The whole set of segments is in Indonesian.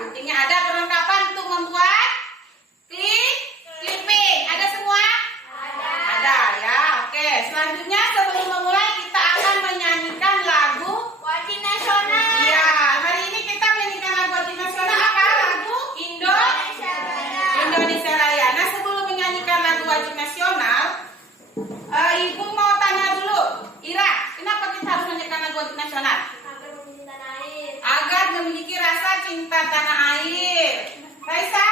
guntingnya ada. Perlengkapan untuk membuat clipping. Ada semua? Ada ya. Oke, selanjutnya sebelum memulai kita akan menyanyikan lagu Wajib nasional. ya. Hari ini kita menyanyikan lagu wajib nasional apa? Lagu Indonesia Raya. Nah, sebelum menyanyikan lagu wajib nasional, Ibu mau tanya dulu, Ira, kenapa kita harus menyanyikan lagu wajib nasional? Agar memiliki tanah air. Agar memiliki rasa cinta tanah air. Raisa?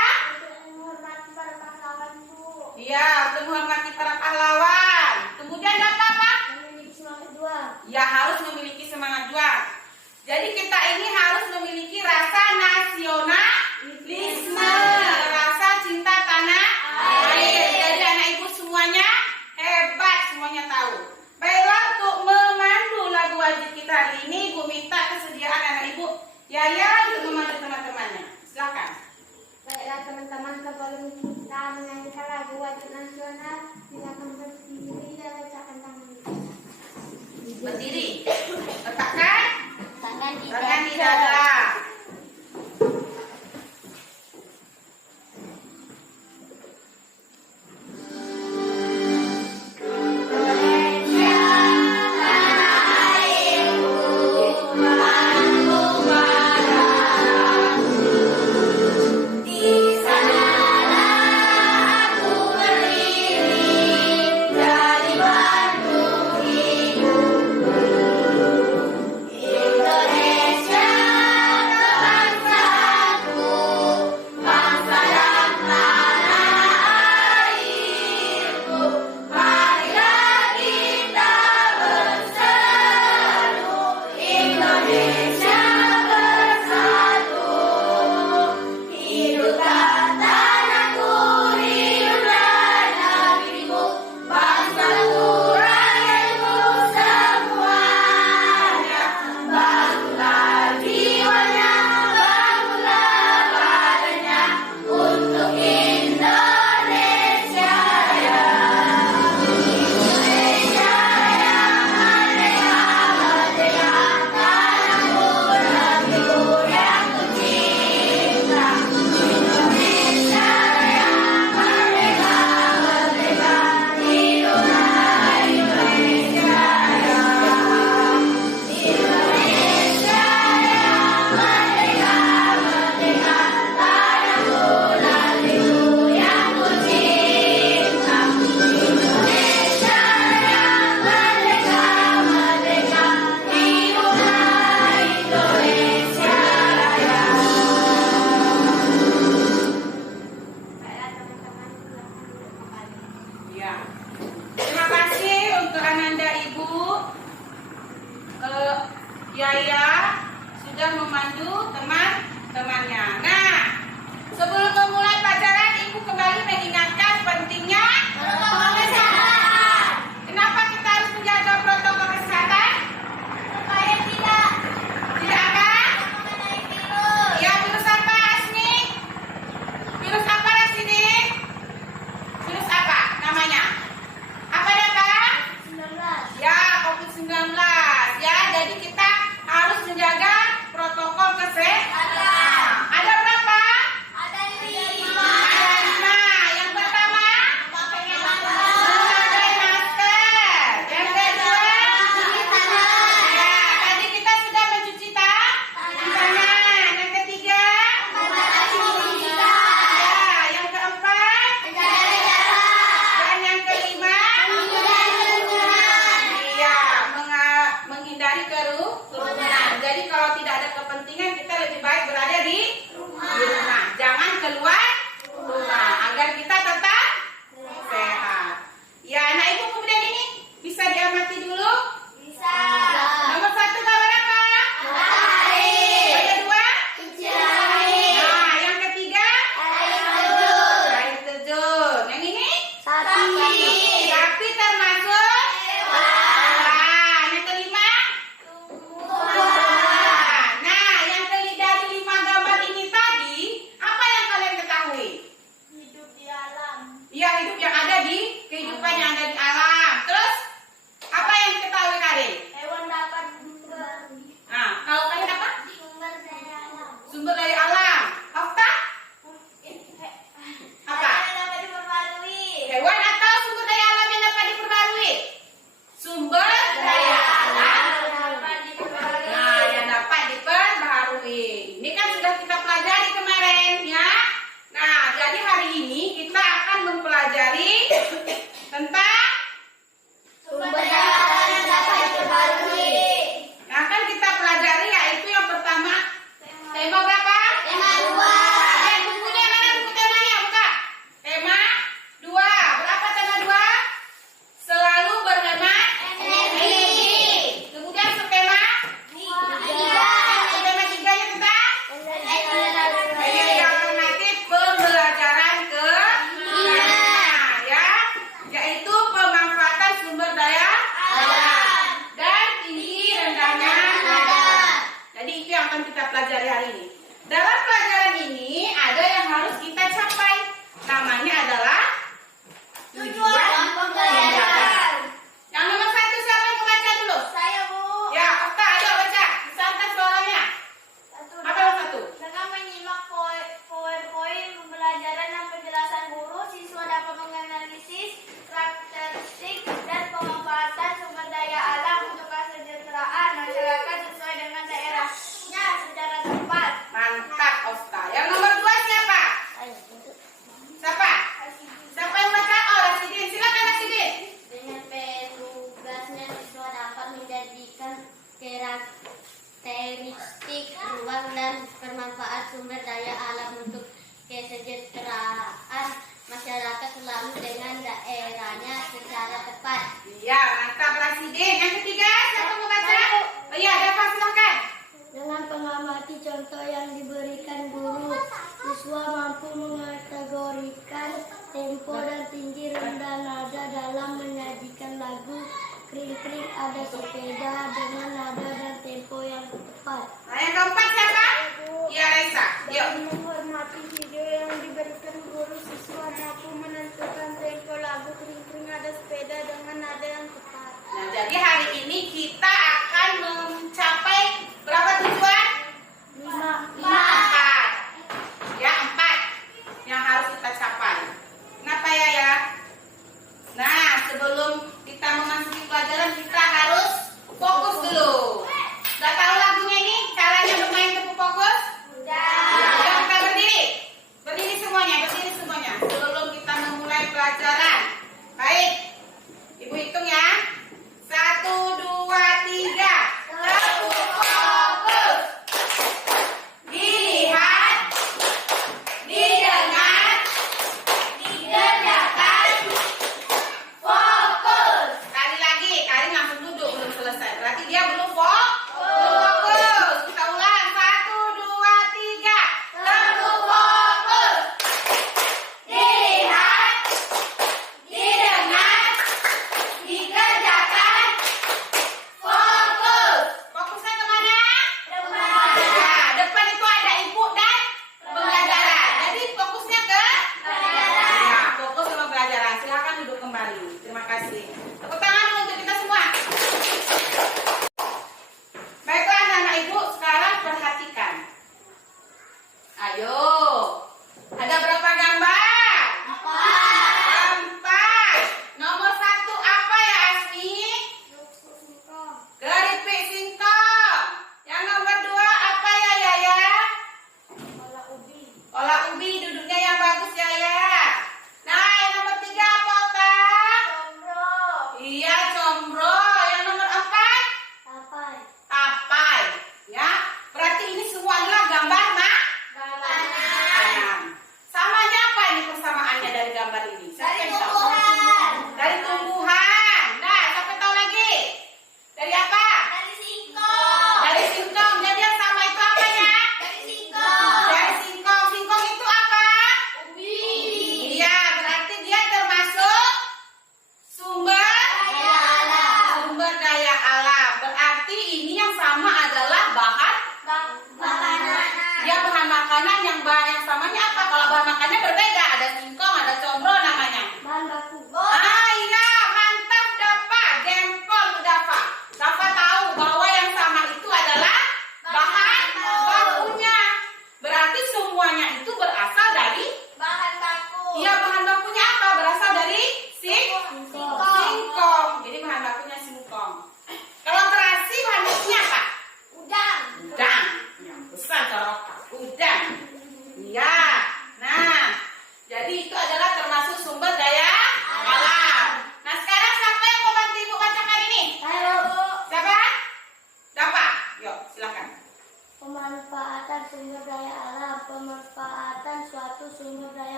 kita akan mempelajari tentang Sumber daya alam yang dapat diperbarui. yang akan kita pelajari yaitu yang pertama tema berapa? Tema 2. Bukunya mana buku temanya? Buka. Tema 2. Berapa tema 2? Selalu berhemat energi. Kemudian subtema 3. Subtema 3-nya tentang energi alternatif pembelajaran ke-5 ya, yaitu pemanfaatan sumber daya alam dan tinggi rendahnya nada. Jadi itu yang akan kita pelajari hari ini. Dalam pelajaran ini ada yang harus kita capai. Namanya adalah Tujuan pembelajaran. Yang nomor 1 siapa yang mau baca dulu? Saya, Bu. Ya, Okta, ayo baca. Besarkan suaranya. Apa yang 1? Dengan menyimak PowerPoint pembelajaran dan penjelasan guru, siswa dapat menganalisis karakteristik dan pemanfaatan sumber daya alam untuk kesejahteraan masyarakat sesuai dengan daerahnya secara tepat. Mantap, Okta. Yang nomor 2 siapa? Siapa? Siapa yang baca? Oh, Rasidin. Silakan Rasidin. Dengan petugasnya siswa dapat menjadikan karakteristik ruang dan bermanfaat sumber daya alam untuk kesejahteraan masyarakat selalu dengan daerahnya secara tepat. Iya, mantap Rasidin. Yang ketiga, siapa mau baca? Oh iya, Dava, silakan. Dengan mengamati contoh yang diberikan guru, siswa mampu mengategorikan tempo dan tinggi rendah nada dalam menyajikan lagu. Kring-kring ada sepeda dengan nada dan tempo yang tepat. Nah, yang keempat siapa? Iya, Raisa. Yuk. Menghormati video yang diberikan guru, siswa mampu menentukan tempo lagu. Kring-kring ada sepeda dengan nada yang tepat. Nah, jadi hari ini kita akan mencapai berapa tujuan? 5. 4. Ya, 4 yang harus kita capai. Kenapa ya? Nah, sebelum kita memasuki pelajaran kita harus fokus dulu. Sudah tahu lagunya ini? Caranya bermain tepuk fokus? Ya, ayo kita berdiri. Berdiri semuanya. Sebelum kita memulai pelajaran. Baik. Ibu hitung ya. 1, 2, 3. Tepuk fokus. Dilihat, didengar, dikerjakan, fokus. Sekali lagi, Karin langsung duduk belum selesai. Berarti dia belum fokus. Kita ulang. 1, 2, 3. Tepuk fokus. Dilihat, didengar, dikerjakan, fokus. Fokusnya kemana? Ya, depan itu ada ibu dan pembelajaran. Jadi fokusnya ke pelajaran. Ya, fokus sama pelajaran. Silakan duduk kembali. Terima kasih. Tepuk tangan dulu untuk kita semua. Baiklah anak-anak ibu, sekarang perhatikan. Ayo. Ada berapa gambar? 4. Nomor 1 apa ya Asmi? Keripik singkong. Yang nomor 2 apa ya Yaya? Kolak ubi, duduknya yang bagus Yaya. Nah, yang nomor 3 apa Otak? Iya, combro. Yang nomor 4? Tapai. Ya, berarti ini semua adalah gambar makanan.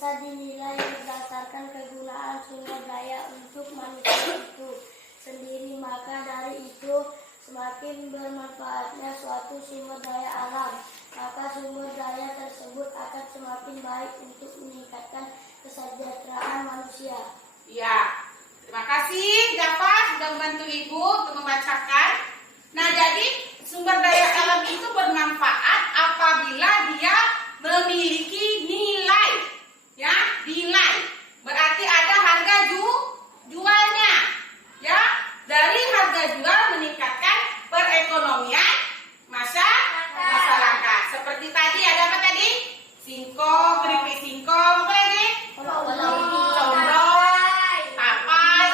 bisa dinilai berdasarkan kegunaan sumber daya untuk manusia itu sendiri. Maka dari itu, semakin bermanfaatnya suatu sumber daya alam, maka sumber daya tersebut akan semakin baik untuk meningkatkan kesejahteraan manusia. Ya, terima kasih Java sudah membantu Ibu untuk membacakan. Nah, jadi sumber daya alam itu bermanfaat apabila dia memiliki nilai. Ya, nilai. Berarti ada harga jualnya. Ya, dari harga jual meningkatkan perekonomian masyarakat. Seperti tadi ada apa tadi? Singkong, keripik singkong, apa lagi? Combrong, papai,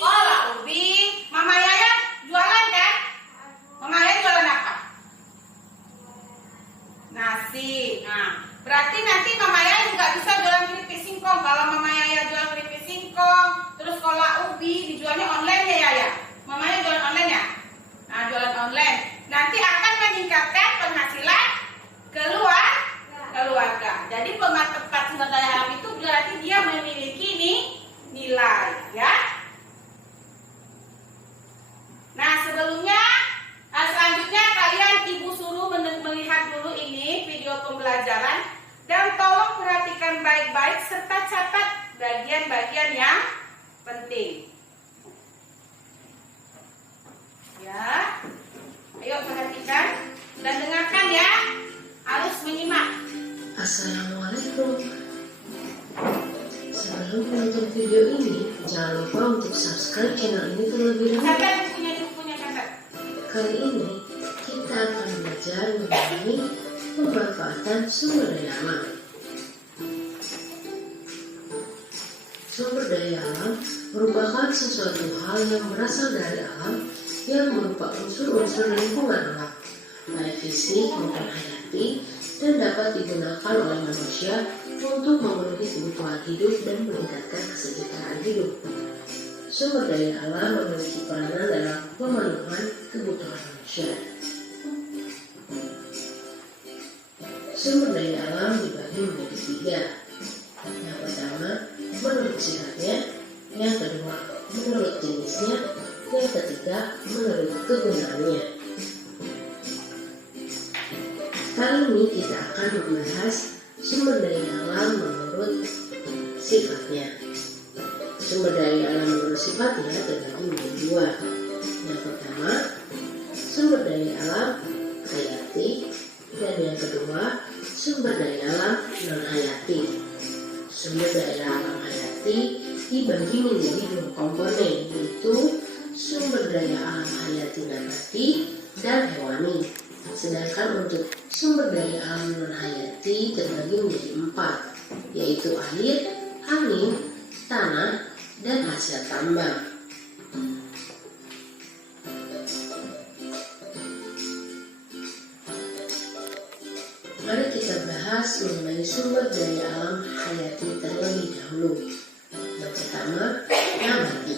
kolak ubi. Mama Yaya jualan kan? Mama Yaya jualan apa? Nasi. Nah, berarti nanti Mama Yaya juga bisa jualan keripik singkong. Kalau Mama Yaya jual keripik singkong, terus kolak ubi dijualnya online ya Yaya? Mama Yaya jualan online ya? Nah, jualan online. Nanti akan meningkatkan penghasilan keluarga. Jadi pemanfaatan sumber daya alam itu berarti dia memiliki nilai, ya. Nah, selanjutnya kalian Ibu suruh melihat dulu ini video pembelajaran dan tolong perhatikan baik-baik serta catat bagian-bagian yang penting. Ya. Ayo perhatikan dan dengarkan ya. Harus menyimak. Assalamualaikum. Sebelum menonton video ini, jangan lupa untuk subscribe channel ini terlebih dahulu. Catat bukunya catat. Kali ini kita akan belajar mengenai pemanfaatan sumber daya alam. Sumber daya alam merupakan sesuatu hal yang berasal dari alam yang berupa unsur-unsur lingkungan alam, baik fisik maupun hayati, dan dapat digunakan oleh manusia untuk memenuhi kebutuhan hidup dan meningkatkan kesejahteraan hidup. Sumber daya alam memiliki peranan dalam pemenuhan kebutuhan manusia. Sumber daya alam dibagi menjadi 3. Yang pertama, menurut sifatnya. Yang kedua, menurut jenisnya. Yang ketiga, menurut kegunaannya. Kali ini kita akan membahas sumber daya alam menurut sifatnya. Sumber daya alam menurut sifatnya terbagi menjadi 2. Yang pertama, sumber daya alam hayati, dan yang kedua, sumber daya alam non-hayati. Sumber daya alam hayati dibagi menjadi 2 komponen, yaitu sumber daya alam hayati nabati dan hewani. Sedangkan untuk sumber daya alam non-hayati terbagi menjadi 4, yaitu air, angin, tanah, dan hasil tambang. Mari kita bahas mengenai sumber daya alam hayati terlebih dahulu. Yang pertama, nabati.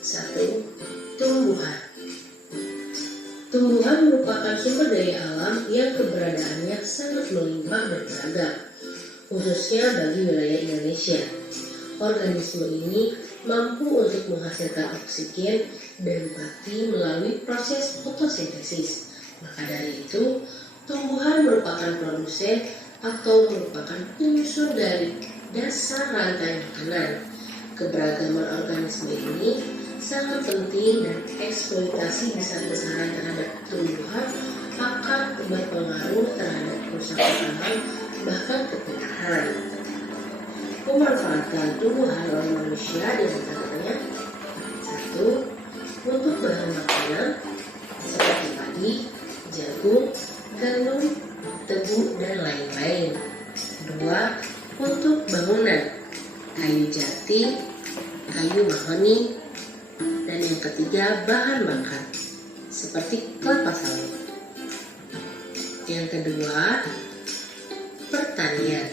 1. Tumbuhan. Tumbuhan merupakan sumber daya alam yang keberadaannya sangat melimpah dan beragam, khususnya bagi wilayah Indonesia. Organisme ini mampu untuk menghasilkan oksigen dan mati melalui proses fotosintesis. Maka dari itu, tumbuhan merupakan produsen atau merupakan unsur dari dasar rantai makanan. Keberagaman organisme ini sangat penting dan eksploitasi besar-besaran terhadap tumbuhan akan berpengaruh terhadap kerusakan alam bahkan kepunahan. Pemanfaatan tumbuhan oleh manusia diantaranya 1. Untuk bahan makanan seperti padi, jagung, gandum, tebu, dan lain-lain. 2. Untuk bangunan kayu jati, kayu mahoni, dan yang ketiga bahan makan seperti kelapa sawit. Yang kedua, pertanian.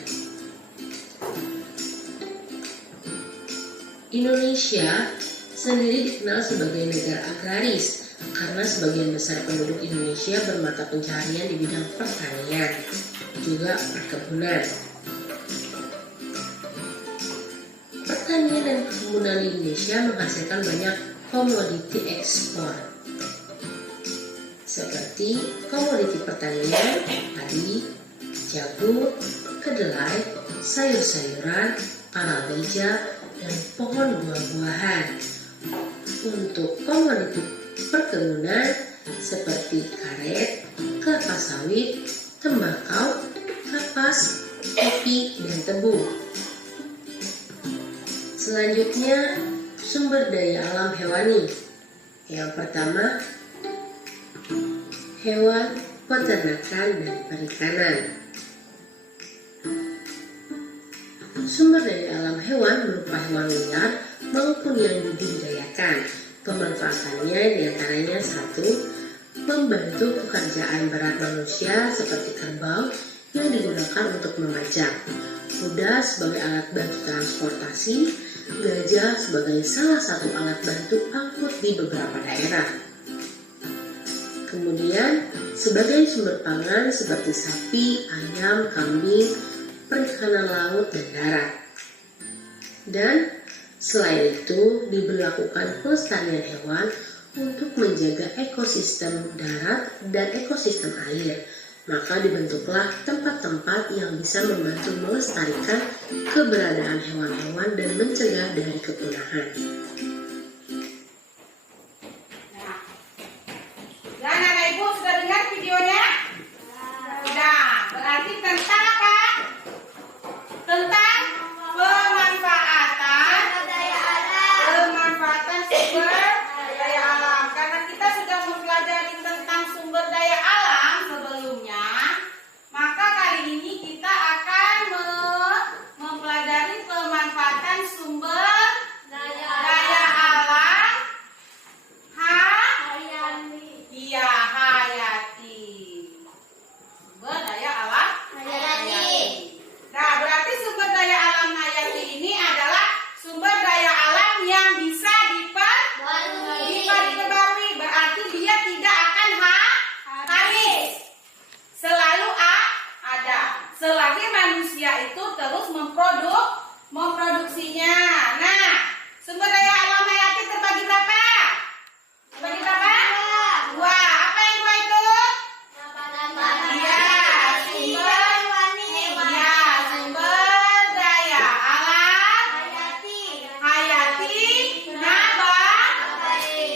Indonesia sendiri dikenal sebagai negara agraris karena sebagian besar penduduk Indonesia bermata pencaharian di bidang pertanian, juga perkebunan. pertanian dan perkebunan di Indonesia menghasilkan banyak komoditi ekspor, seperti komoditi pertanian, padi, jagung, kedelai, sayur-sayuran, arabeja, dan pohon buah-buahan. Untuk komoditi perkebunan seperti karet, kelapa sawit, tembakau, kapas, kopi, dan tebu. Selanjutnya, sumber daya alam hewani. Yang pertama, hewan, peternakan, dan perikanan. Sumber daya alam hewan berupa hewan liar maupun yang dibudidayakan. Pemanfaatannya diantaranya 1. Membantu pekerjaan berat manusia seperti kerbau yang digunakan untuk memajak, kuda sebagai alat bantu transportasi, gajah sebagai salah satu alat bantu angkut di beberapa daerah. Kemudian sebagai sumber pangan seperti sapi, ayam, kambing, perikanan laut, dan darat. Dan selain itu diberlakukan pelestarian hewan untuk menjaga ekosistem darat dan ekosistem air. Maka dibentuklah tempat-tempat yang bisa membantu melestarikan keberadaan hewan-hewan dan mencegah dari kepunahan. Dan anak ibu sudah dengar videonya? Sudah. Berarti tentang apa? Tentang pemanfaatan sumber daya alam. Karena kita sudah mempelajari tentang sumber daya alam sebelumnya, maka kali ini kita akan mempelajari pemanfaatan sumber daya alam Iya, hayati. Sumber daya alam hayati. Nah, berarti sumber daya alam hayati ini adalah sumber daya alam yang bisa diperbarui. Berarti dia tidak akan habis. Selalu ada. Selagi manusia itu terus memproduksinya. Nah, sumber daya alam hayati terbagi berapa? Terbagi berapa? 2. Apa yang 2 itu? Sumber daya alam hayati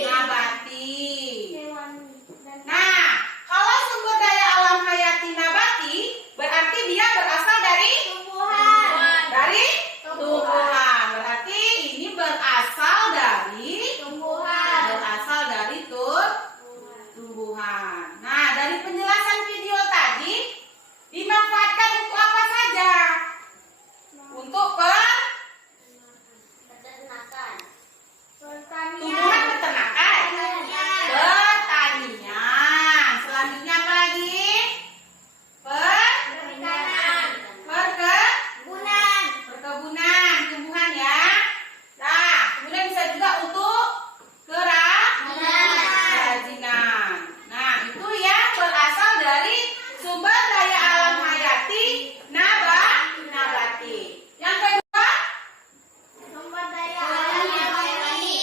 nabati. Nah, kalau sumber daya alam hayati nabati berarti dia berasal dari tumbuhan. Berarti ini berasal dari tumbuhan. Nah, dari penjelasan video tadi dimanfaatkan untuk apa saja? Untuk tumbuhan peternakan, pertanian. Selanjutnya apa lagi? Perkebunan, tumbuhan ya. Nah, kemudian bisa juga untuk kerajinan. Nah, itu yang berasal dari sumber daya alam hayati nabati. Yang kedua, sumber daya alam hayati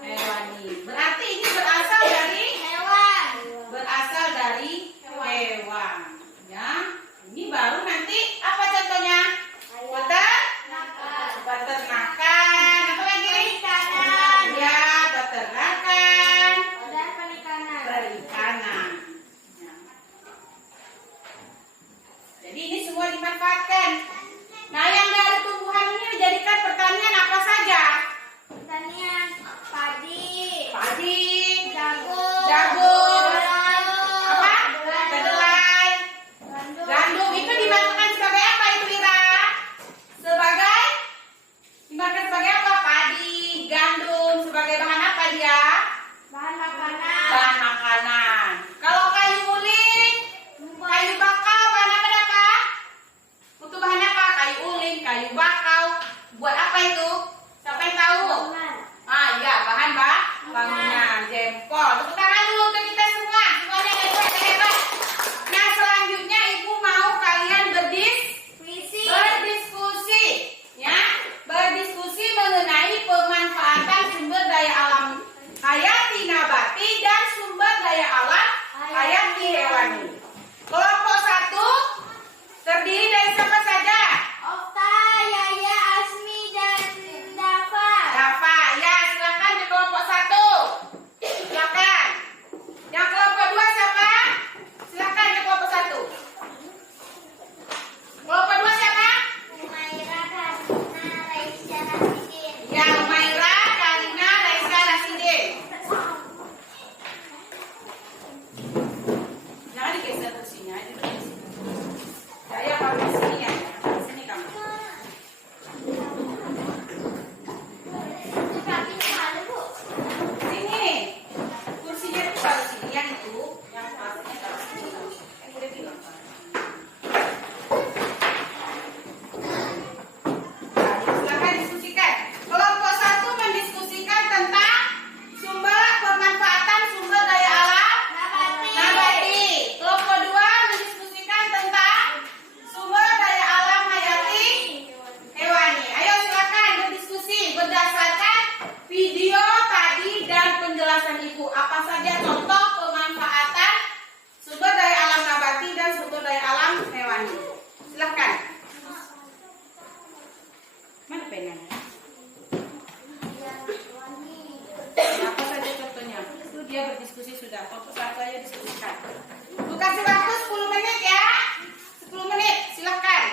hewani. Berarti ini berasal dari hewan. Ya. Ini baru nanti apa contohnya? Peternakan. Apa lagi? Ya, peternakan. saja, kelompok 1 aja diskusikan. Bu kasih waktu 10 menit ya. 10 menit, silakan.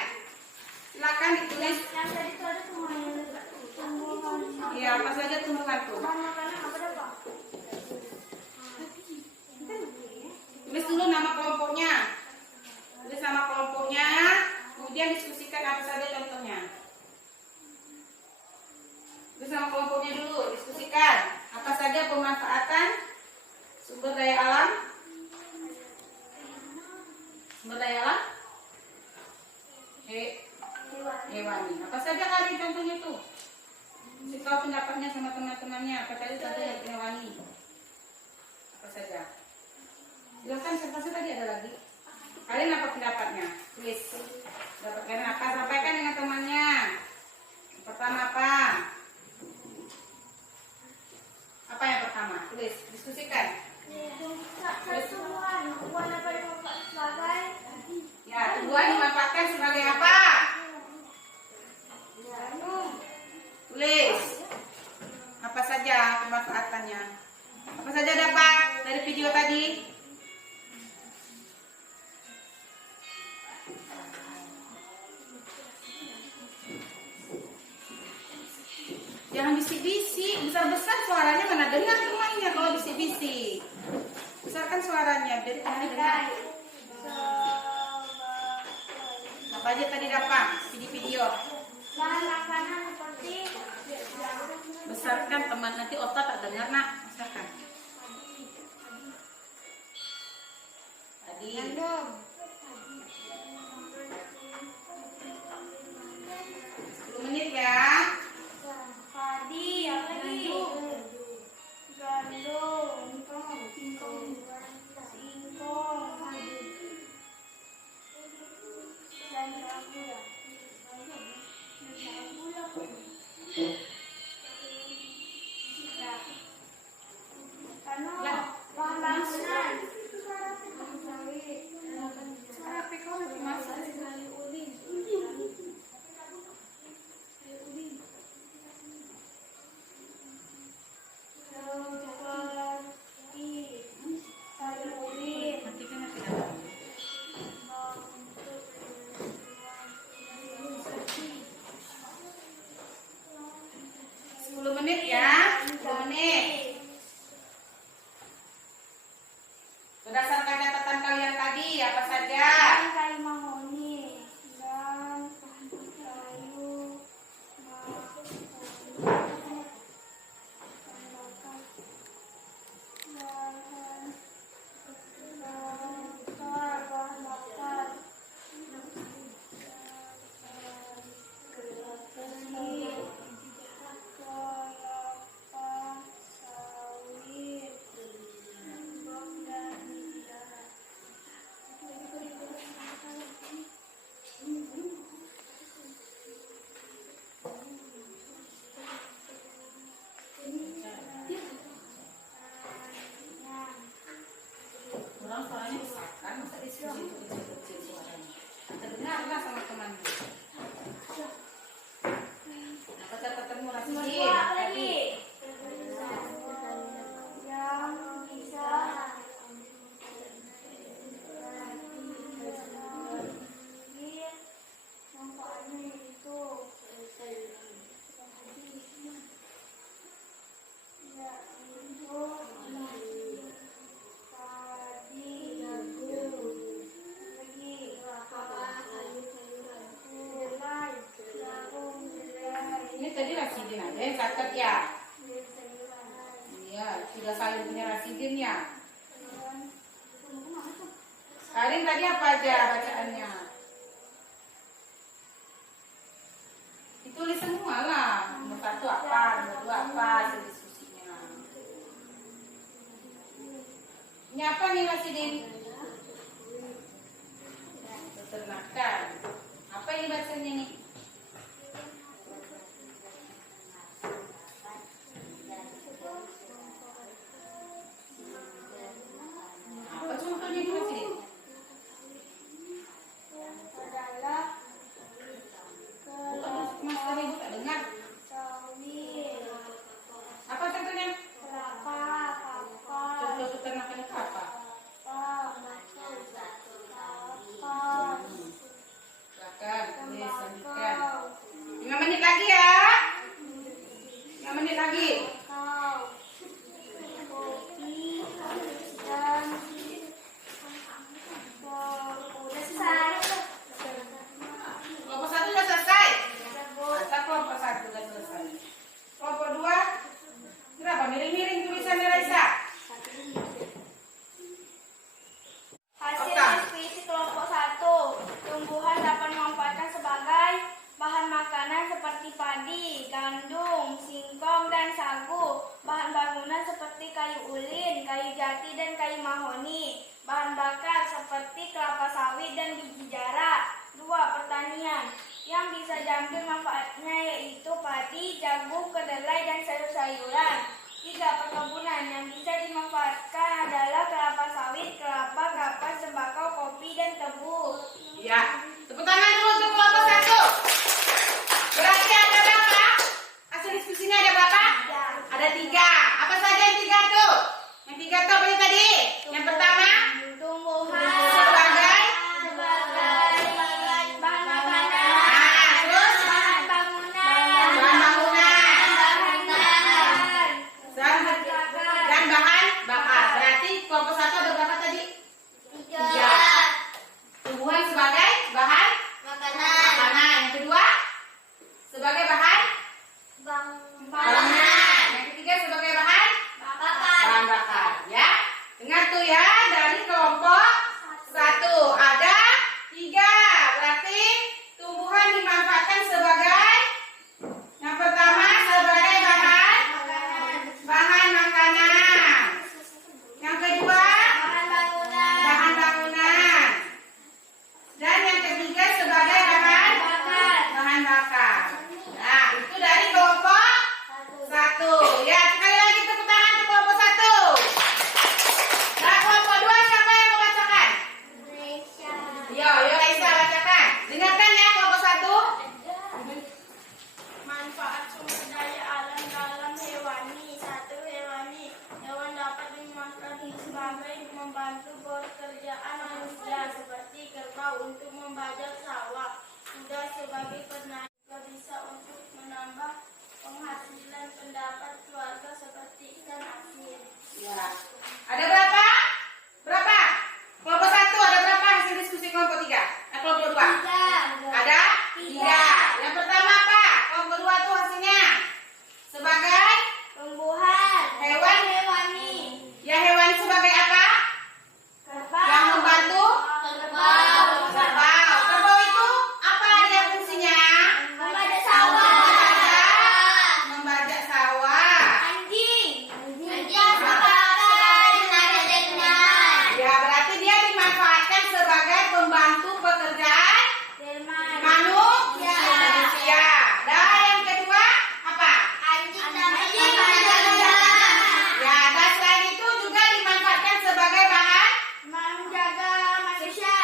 Silakan ditulis. Yang tadi itu ada tumbuhan. Iya, apa saja tumbuhan tuh. Makanan apa ada Pak? Tulis dulu nama kelompoknya. Tulis nama kelompoknya, kemudian diskusikan apa saja contohnya. Tulis nama kelompoknya dulu, diskusikan apa saja pemanfaatan sumber daya alam. Sumber daya alam? Hewani. Apa saja kali contohnya tuh? Kasih tahu pendapatnya sama teman-temannya. Apa saja contoh yang hewani? Apa saja? Silakan, siapa tadi ada lagi? Kalian apa pendapatnya? Tulis. Pendapat kalian apa? Sampaikan dengan temannya. Yang pertama apa? Apa yang pertama? Tulis. Diskusikan. Tumbuhan apa dimanfaatkan sebagai? Ya, tumbuhan dimanfaatkan sebagai apa? Tulis. Apa saja pemanfaatannya? Apa saja dapat dari video tadi? Jangan bisik-bisik, besar-besar suaranya mana dengar temannya kalau bisik-bisik. Besarkan suaranya biar kalian dengar. Apa aja tadi dapat video-video? Bahan makanan seperti Besarkan teman, nanti otak tak dengar nak. Besarkan. Tadi. gandum, 10 menit ya. padi, apa lagi? Gandum, singkong, dan gula. Bahan bangunan. Nanti kan nanti dapat. 10 menit ya. 10 menit. Berdasarkan catatan kalian tadi apa saja? Kayu mahoni dan kayu bahan bakar Orang suaranya besar kan, masa diskusi kecil suaranya. Terdengarlah sama temannya. Apa catatanmu Rasidin? apa Tadi. lagi yang bisa manfaatnya itu Ini tadi Rasidin aja yang catat ya. Iya, sudah saling punya Rasidin ya. Karin tadi apa aja bacaannya? Ditulis semua lah. Nomor 1 apa, nomor 2 apa, diskusinya. Ini apa nih Rasidin? Peternakan. Apa ini bacanya nih? Apa contohnya nih Rasidin? adalah Mas tadi ibu tak dengar. sawit, Apa contohnya? kelapa, kapas, Contoh peternakan apa? lagi. kakao, kopi, dan udah selesai. Kelompok 1 sudah selesai. Masa kelompok 1 sudah selesai. Kelompok 2, kenapa miring-miring tulisannya Raisa? Hasil Oke. diskusi kelompok 1. Tumbuhan dapat dimanfaatkan sebagai bahan makanan seperti padi, gandum, singkong, dan sagu. Bahan bangunan seperti kayu ulin, kayu jati, dan kayu mahoni. Bahan bakar seperti kelapa sawit dan biji jarak. 2. Pertanian yang bisa diambil manfaatnya yaitu padi, jagung, kedelai, dan sayur-sayuran. 3. Perkebunan yang bisa dimanfaatkan adalah kelapa sawit, kelapa, kapas, tembakau, kopi, dan tebu. Ya, tepuk tangan dulu untuk kelompok 1. Berarti ada berapa? Hasil diskusinya ada berapa? Ada 3. Apa saja yang 3 tuh? Yang 3 tuh apa yang tadi? Yang pertama, Tumbuhan sebagai bahan makanan. Nah, terus Bahan bangunan. bahan bangunan Bahan makanan. dan bahan bakar. Berarti kelompok 1 ada berapa tadi? 3. Tumbuhan sebagai bahan makanan. Yang kedua, sebagai bahan bangunan. Yang ketiga, sebagai bahan bakar. Ya, dengar tuh ya, dari kelompok 1 ada 3. Berarti tumbuhan dimanfaatkan sebagai yang pertama sebagai bahan makanan. Yang kedua, bahan bangunan. Dan yang ketiga sebagai bahan bakar. Nah, itu dari kelompok 1. Ya, sekali lagi tepuk tangan untuk kelompok 1. Nah, kelompok 2 siapa yang mau bacakan? Yo, Raisa bacakan. Dengarkan ya kelompok 1. Manfaat sumber daya alam dalam hewani. 1. Hewani. Hewan dapat dimanfaatkan sebagai membantu pekerjaan manusia seperti kerbau untuk membajak sawah. Kuda sebagai peternak juga bisa untuk menambah penghasilan pendapat keluarga seperti ikan asin. Ya. Ada berapa? Berapa? Kelompok 1 ada berapa hasil diskusi kelompok 3? Kelompok 2? Ada 3. Yang pertama apa? Kelompok 2 tuh hasilnya sebagai Tumbuhan. Hewan. Hewani. ya hewan sebagai apa? Kerbau. Yang membantu? Kerbau. Kerbau. Kerbau itu apa dia fungsinya? Membajak sawah. Membajak sawah. Anjing. Sebagai dengar. Ya, berarti dia dimanfaatkan sebagai pembantu pekerjaan manusia. Dan yang kedua apa? Ya, dan selain itu juga dimanfaatkan sebagai bahan Menjaga manusia.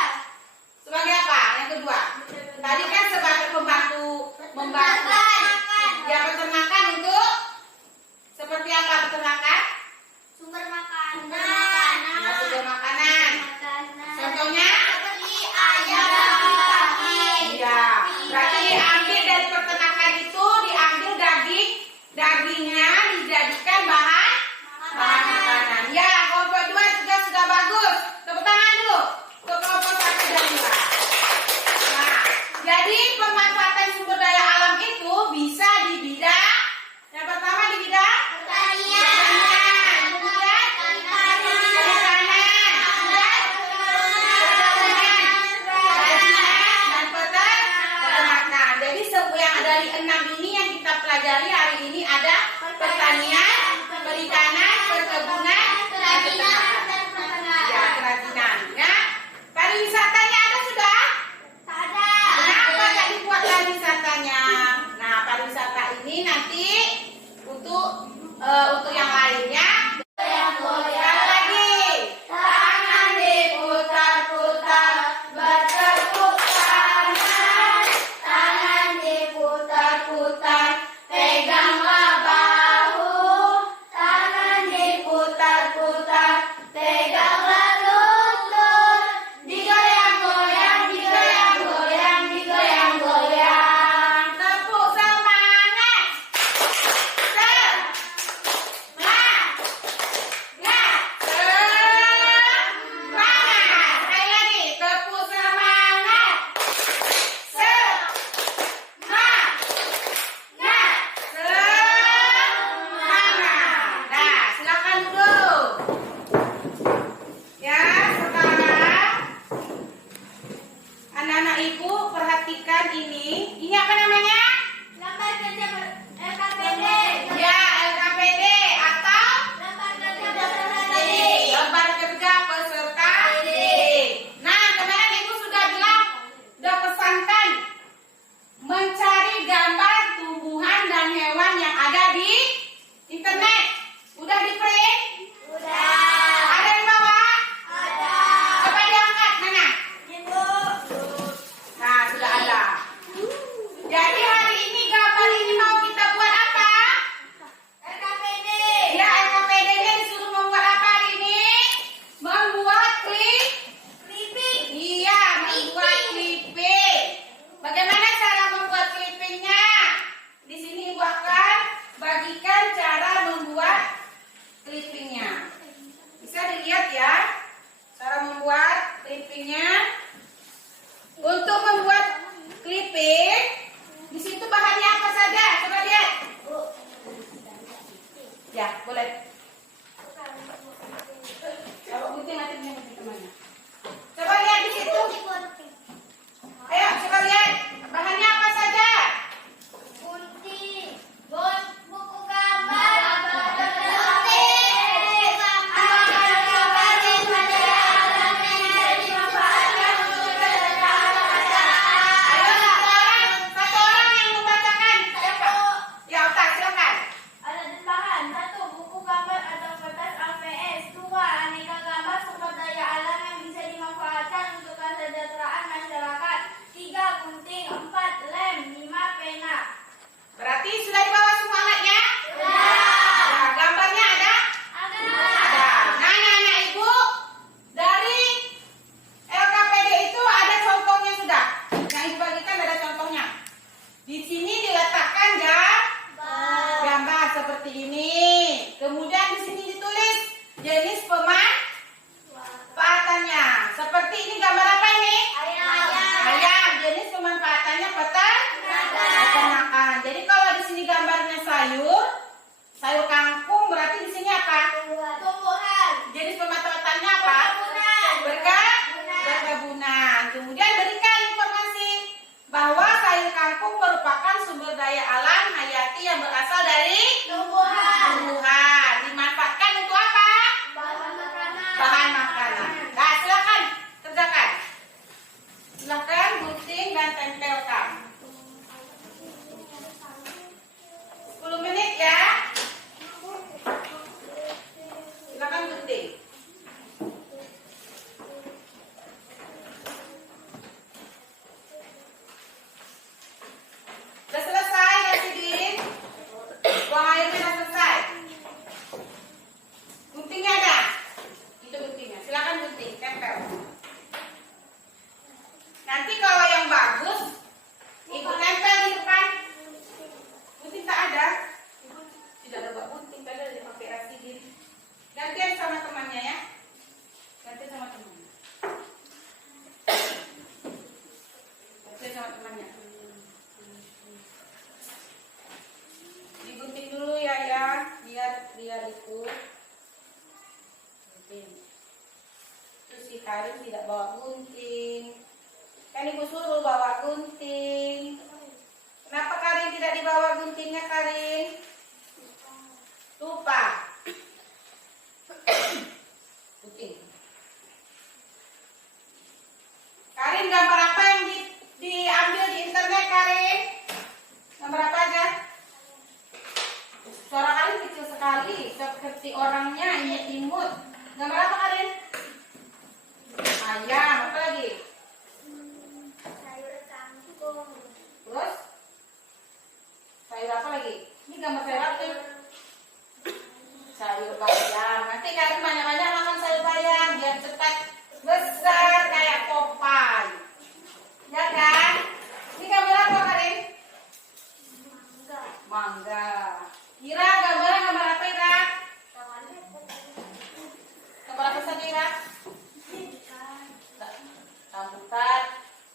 sebagai apa? Yang kedua. Tadi kan sebagai pembantu membantu. Ya, peternakan untuk seperti apa peternakan? Sumber makanan. Ya, sumber makanan. Contohnya? Seperti ayam dan kambing. Iya. Berarti diambil dari peternakan itu diambil dagingnya dijadikan bahan makanan. Ya, kelompok 2 juga sudah bagus. Tepuk tangan dulu untuk kelompok 1 dan 2. Nah, jadi pemanfaatan sumber daya alam itu bisa di bidang yang pertama di bidang pertanian, kemudian perikanan, dan peternakan. Jadi yang dari 6 ini yang kita pelajari hari ini ada pertanian, Ya, boleh. Coba gunting nanti punya temannya. Coba lihat di situ. Ayo, coba lihat. Bahannya apa saja? Gunting, buku gambar, Ayo, satu orang yang membacakan. Siapa? Ya, Otak, silakan. Alat bahan 1. Buku gambar atau kertas APS. 2. Aneka gambar sumber daya alam yang bisa dimanfaatkan untuk kesejahteraan masyarakat. 3. Gunting. 4. Lem. 5. Pena. Berarti sudah dibawa semua alatnya? Sudah. Ya, gambarnya ada? Ada. Ada. Nah, anak-anak ibu, dari LKPD itu ada contohnya sudah. Yang ibu bagikan ada contohnya. Di sini diletakkan gambar seperti ini. Kemudian di sini ditulis jenis pemanfaatannya. Seperti ini gambar apa ini? Ayam. Jenis pemanfaatannya peternakan. Jadi kalau di sini gambarnya sayur kangkung, berarti di sini apa? Tumbuhan. Jenis pemanfaatannya apa? Perkebunan. Perkebunan. Kemudian berikan informasi bahwa sayur kangkung merupakan sumber daya alam hayati yang berasal dari tumbuhan. Dimanfaatkan untuk apa? Bahan makanan. Nah, silakan kerjakan. Silakan gunting dan tempelkan. 10 menit ya. Silakan gunting. Sudah selesai, Rasidin? Buang airnya sudah selesai. Guntingnya ada? Itu guntingnya. Silakan gunting, tempel. Nanti kalau yang bagus, ibu tempel di depan. Gunting tak ada? Tidak ada buat gunting, tadi ada pakai Rasidin. Gantian sama temannya ya. Gantian sama temannya. Gantian sama temannya. Digunting dulu ya, biar itu. Gunting. Terus si Karin tidak bawa gunting. Kan ibu suruh bawa gunting. Kenapa Karin tidak dibawa guntingnya, Karin? Lupa. Gunting. Karin, gambar apa yang diambil di internet, Karin? Gambar apa aja? Suara Karin kecil sekali, seperti orangnya imut-imut. Gambar apa, Karin? Ayam, apa lagi? Sayur kangkung. Terus? Sayur apa lagi? Ini gambar sayur apa? Sayur bayam. Nanti Karin banyak-banyak makan sayur bayam biar cepat besar kayak Popeye. Ya kan? Ini gambar apa, Karin? Mangga. Ira, gambar apa, Ira? Gambar apa saja, Ira? Rambutan,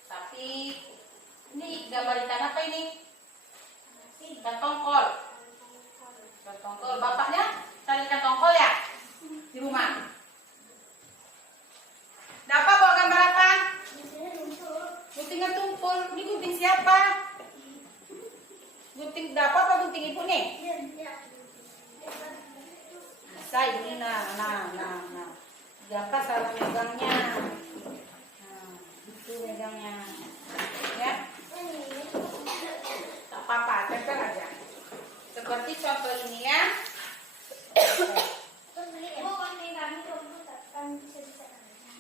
sapi. Ini gambar ikan apa ini? Ikan tongkol. Ikan tongkol. Bapaknya cari ikan tongkol ya? Di rumah. Dapat bawa gambar apa? Guntingan tumpul. Ini gunting siapa? Gunting dapat apa gunting ibu nih? Bisa ini nah. Jangan salah megangnya. Nah, itu megangnya. Ya. Tak apa-apa, tempel aja. Seperti contoh ini ya.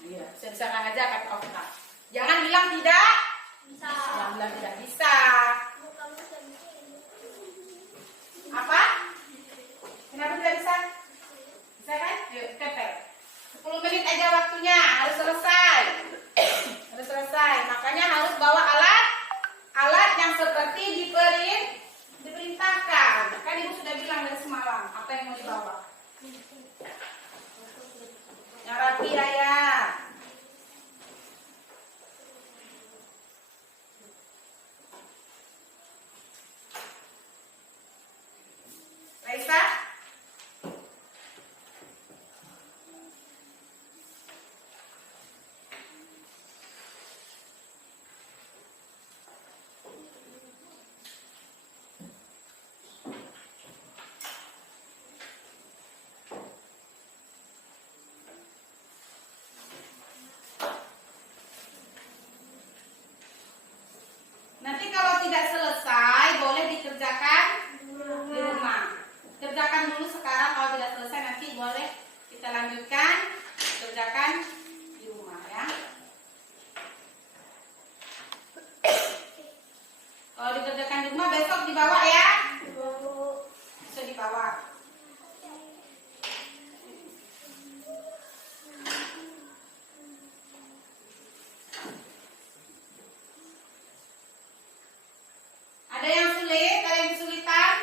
Iya, bisa-bisakan aja kata Okta. Jangan bilang tidak. Jangan bilang tidak bisa. Apa? Kenapa tidak bisa? Bisa kan? Yuk, tempel. 10 menit aja waktunya, harus selesai. Harus selesai. Makanya harus bawa alat yang seperti diperintahkan. Kan ibu sudah bilang dari semalam apa yang mau dibawa. Yang rapi ya. Raisa, dulu sekarang, kalau tidak selesai nanti boleh kita lanjutkan kerjakan di rumah ya. Kalau dikerjakan di rumah besok dibawa ya. Bisa dibawa. Ada yang sulit, ada yang kesulitan?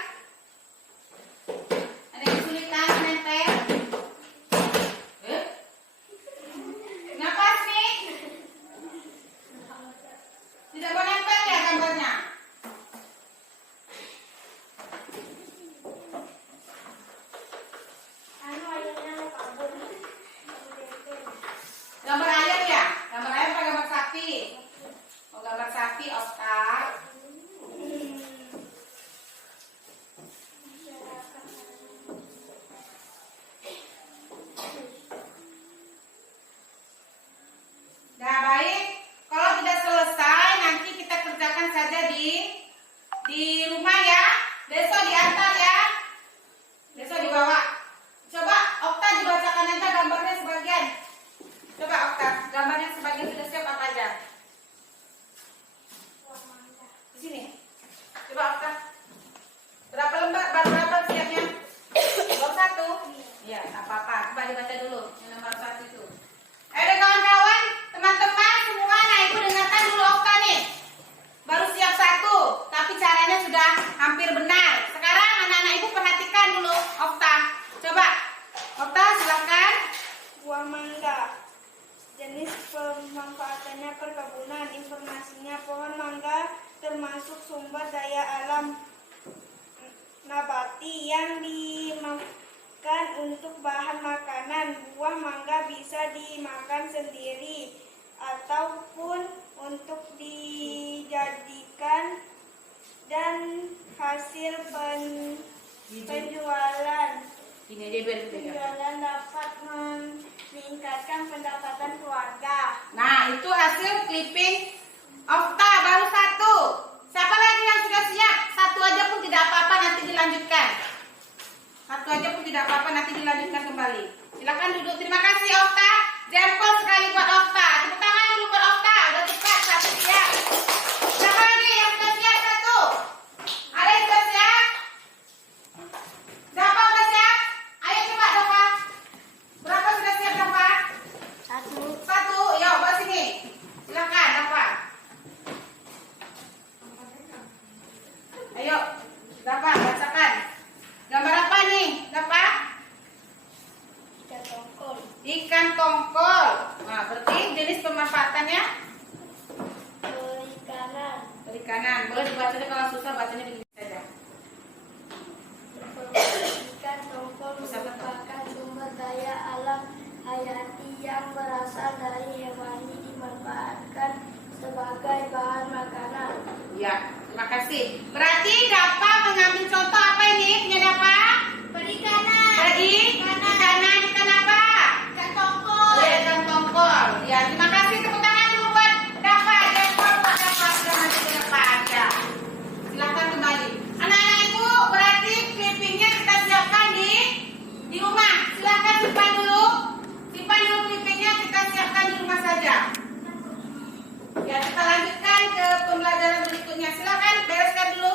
Ada yang kesulitan menempel? Kenapa sih? Tidak mau nempel ya gambarnya? Gambar ayam ya? Gambar ayam apa gambar sapi? Oh, gambar sapi, Oscar. Nah, baik. Kalau tidak selesai, nanti kita kerjakan saja di rumah ya. Besok diantar ya. Besok dibawa. Coba Okta dibacakan aja gambarnya sebagian. Coba Okta, gambarnya sebagian sudah siap apa aja? Di sini. Coba Okta. Berapa lembar? Berapa siapnya? Nomor 1. Iya, tak apa-apa. Coba dibaca dulu. Yang nomor 1 itu. Ayo kawan-kawan, teman-teman semua, nah ibu dengarkan dulu Okta nih. Baru siap 1, tapi caranya sudah hampir benar. Sekarang anak-anak ibu perhatikan dulu Okta. Coba, Okta silakan. Buah mangga. Jenis pemanfaatannya perkebunan. Informasinya pohon mangga termasuk sumber daya alam nabati yang dimakan untuk bahan makanan. Buah mangga bisa dimakan sendiri ataupun untuk dijadikan dan hasil penjualan Ini dia biar kita lihat. penjualan dapat meningkatkan pendapatan keluarga. Nah, itu hasil clipping Okta baru 1. Siapa lagi yang sudah siap? 1 aja pun tidak apa-apa, nanti dilanjutkan. 1 aja pun tidak apa-apa, nanti dilanjutkan kembali. Silakan duduk. Terima kasih Okta. Jempol sekali buat Okta. Tepuk tangan dulu buat Okta. Udah cepat, 1 siap. Siapa lagi yang sudah siap 1? Ada yang sudah siap? Siapa udah siap? Ayo coba Dova. Berapa sudah siap Dova? 1. Yo, buat sini. Silakan Dova. Ayo, Dava, bacakan. Gambar apa nih, Dava? Ikan tongkol. Ikan tongkol. Nah, berarti jenis pemanfaatannya Perikanan. perikanan. Boleh dibacanya, kalau susah bacanya begini saja. Ikan tongkol merupakan sumber daya alam hayati yang berasal dari hewani dimanfaatkan sebagai bahan makanan. Ya, terima kasih. Berarti Dava mengambil contoh apa ini? Punya Dava? Perikanan. Perikanan. Ikan apa? Ikan tongkol. Ya, ikan tongkol. Ya, terima kasih. Tepuk tangan dulu buat Dava. Jempol buat Dava. Sudah maju ke depan. Ya. Silahkan kembali. Anak-anak ibu, berarti clippingnya kita siapkan di rumah. Silahkan simpan dulu. Simpan dulu clippingnya, kita siapkan di rumah saja. Ya, kita lanjutkan ke pembelajaran berikutnya. Silakan bereskan dulu.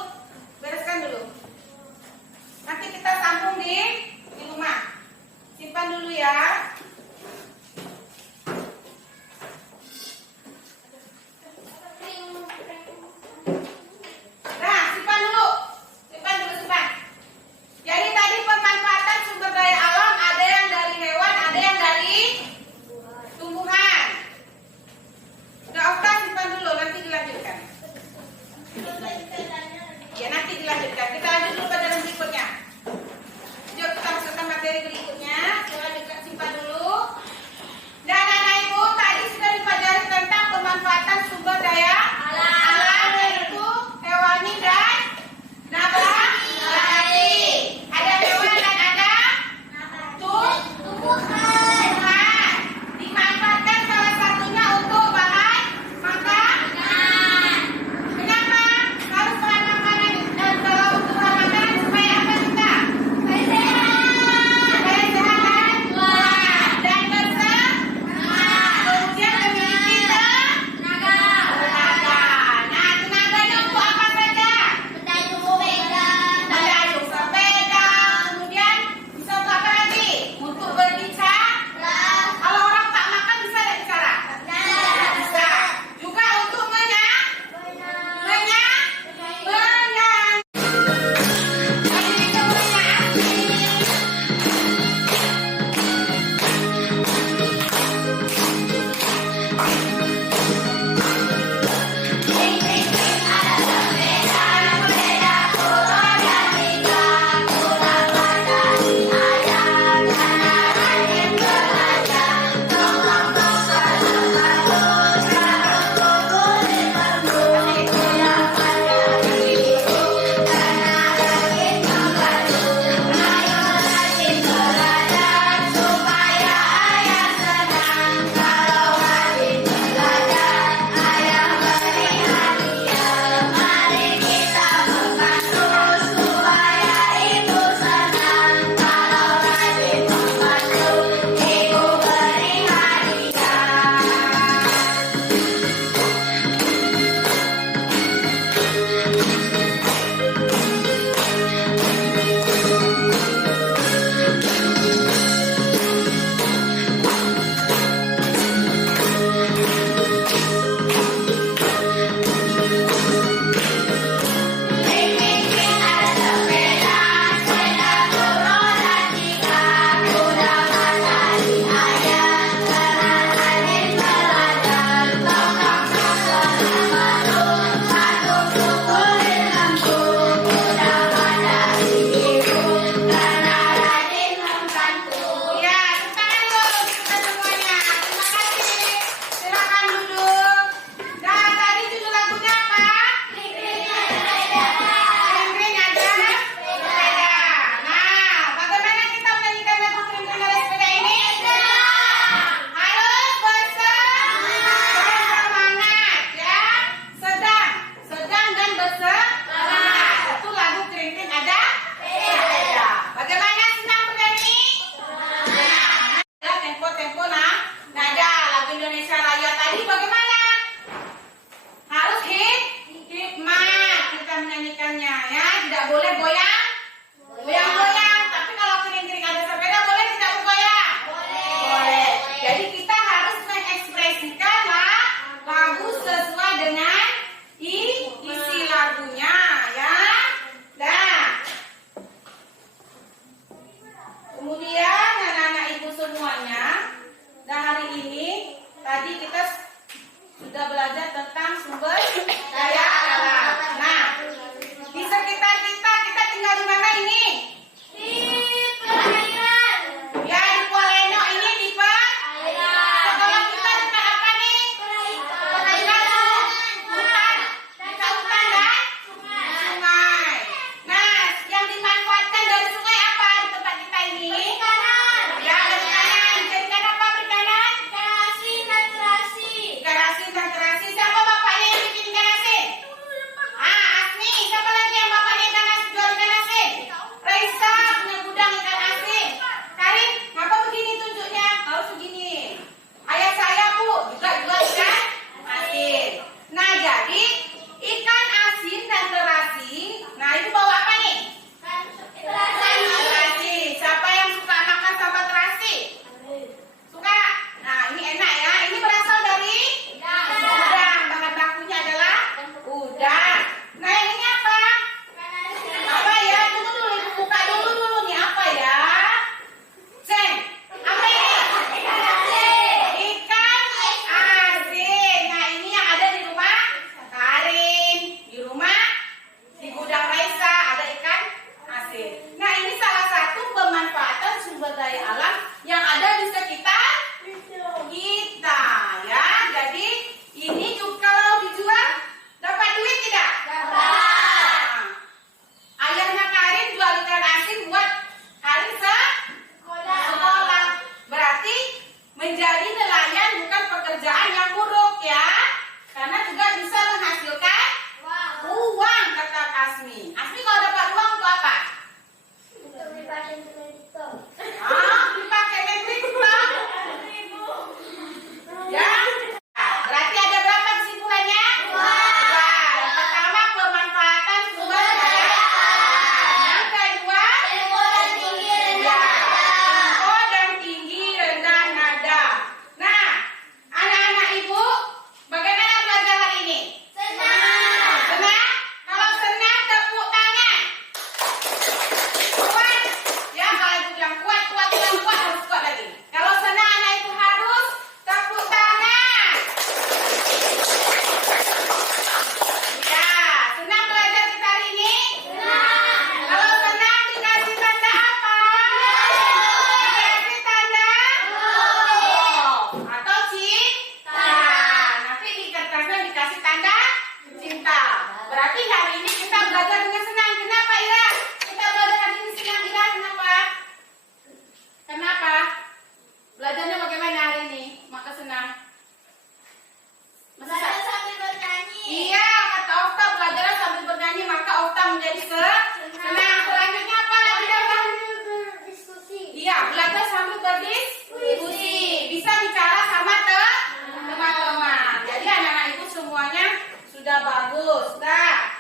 Iya, belajar sambil berdiskusi. Bisa bicara sama teman-teman. Jadi anak-anak ibu semuanya sudah bagus. Nah,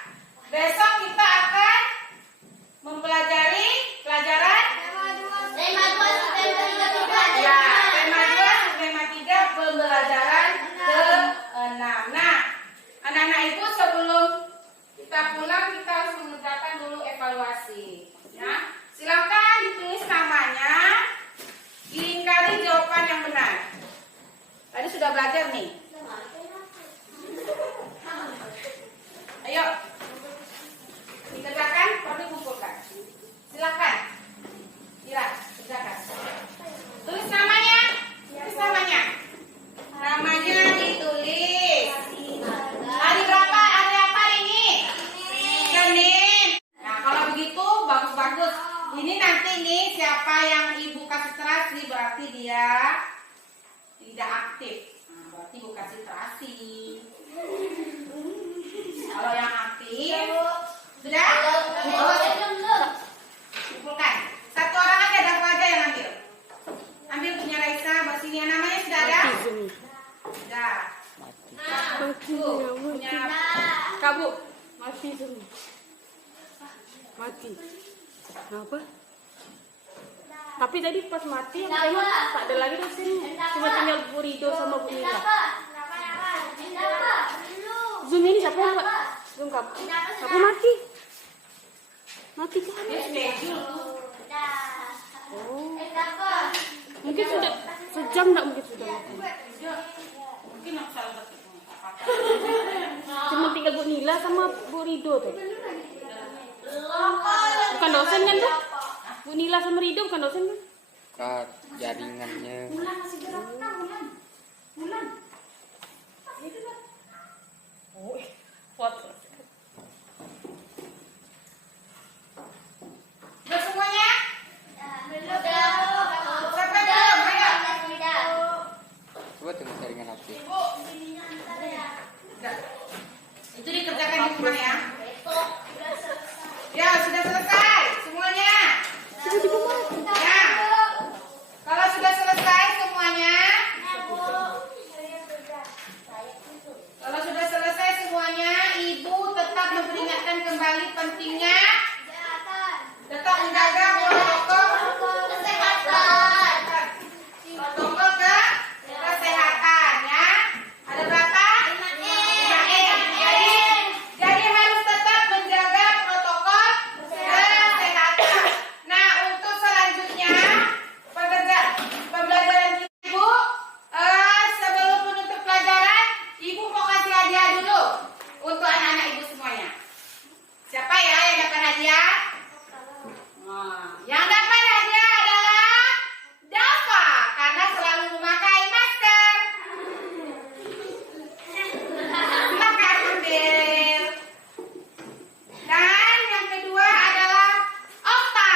besok kita akan mempelajari pelajaran Tema 2 sampai tema 3. ya, tema 2 sampai tema 3 pembelajaran ke-6. Nah, anak-anak ibu sebelum kita pulang kita harus mengerjakan dulu evaluasi. Ya, silakan ditulis namanya, dilingkari jawaban yang benar. Tadi sudah belajar nih. Ayo, dikerjakan, baru dikumpulkan. Silakan. Ira, kerjakan. Tulis namanya. Tulis namanya. Namanya ditulis. Hari berapa? Hari apa ini? Senin. Nah, kalau begitu bagus-bagus. Ini nanti nih siapa yang ibu kasih terasi berarti dia tidak aktif. Nah, berarti ibu kasih terasi. Kalau yang aktif sudah? Kumpulkan. Satu orang aja, ada aja yang ambil. Ambil punya Raisa, Mbak Sinia, namanya sudah ada? Sudah. Tuh, punya Kabu mati semua. Mati. Kenapa? Tapi tadi pas mati aku tengok tak ada lagi dosennya. Cuma tinggal Bu Rido sama Bu Nila. Zoom ini siapa yang buat? Zoom kamu. Kamu mati. Mati kan? dia schedule tuh. Oh. Mungkin sudah sejam enggak mungkin sudah mati. Dia mungkin aku salah ketik. Cuma tinggal Bu Nila sama Bu Rido tuh. Bukan dosen kan tuh? Bu Nila sama Rido bukan dosen kan? Kak, jaringannya. Oh, foto. Udah semuanya? Sampai belum? Ayo. Coba tengok jaringan HP. Udah. Itu dikerjakan di rumah ya. Ya, sudah selesai semuanya. Ya. Kalau sudah selesai semuanya, ibu tetap memperingatkan kembali pentingnya tetap menjaga protokol kesehatan ya. Ada berapa? 5M. Jadi harus tetap menjaga protokol kesehatan. Nah, untuk selanjutnya pembelajaran ibu sebelum menutup pelajaran, ibu mau kasih hadiah dulu untuk anak-anak ibu semuanya. Siapa ya yang dapat hadiah? Yang dapat hadiah adalah Dava karena selalu memakai masker. Silakan ambil. Dan yang kedua adalah Okta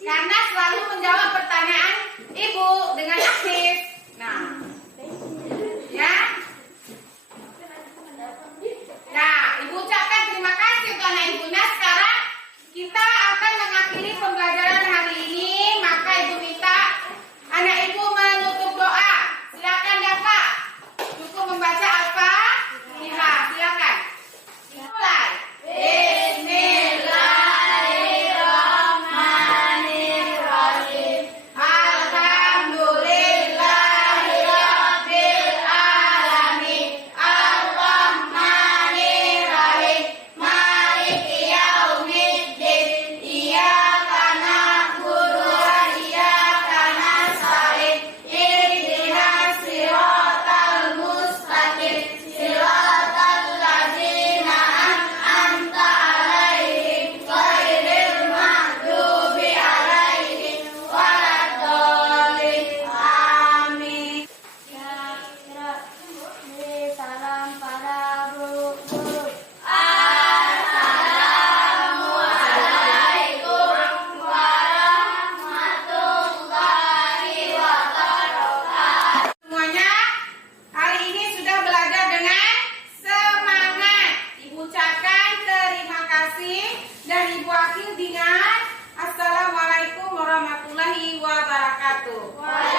karena selalu menjawab pertanyaan ibu dengan aktif. Nah, ya. Nah, ibu ucapkan terima kasih untuk anak ibu. Nah, sekarang kita akan mengakhiri pembelajaran hari ini. Maka ibu minta anak ibu menutup doa. Silakan Dava. Cukup membaca Al-Fatihah. Silakan. Mulai. Bismillahirrahmanirrahim. Alhamdulillah. wabarakatuh.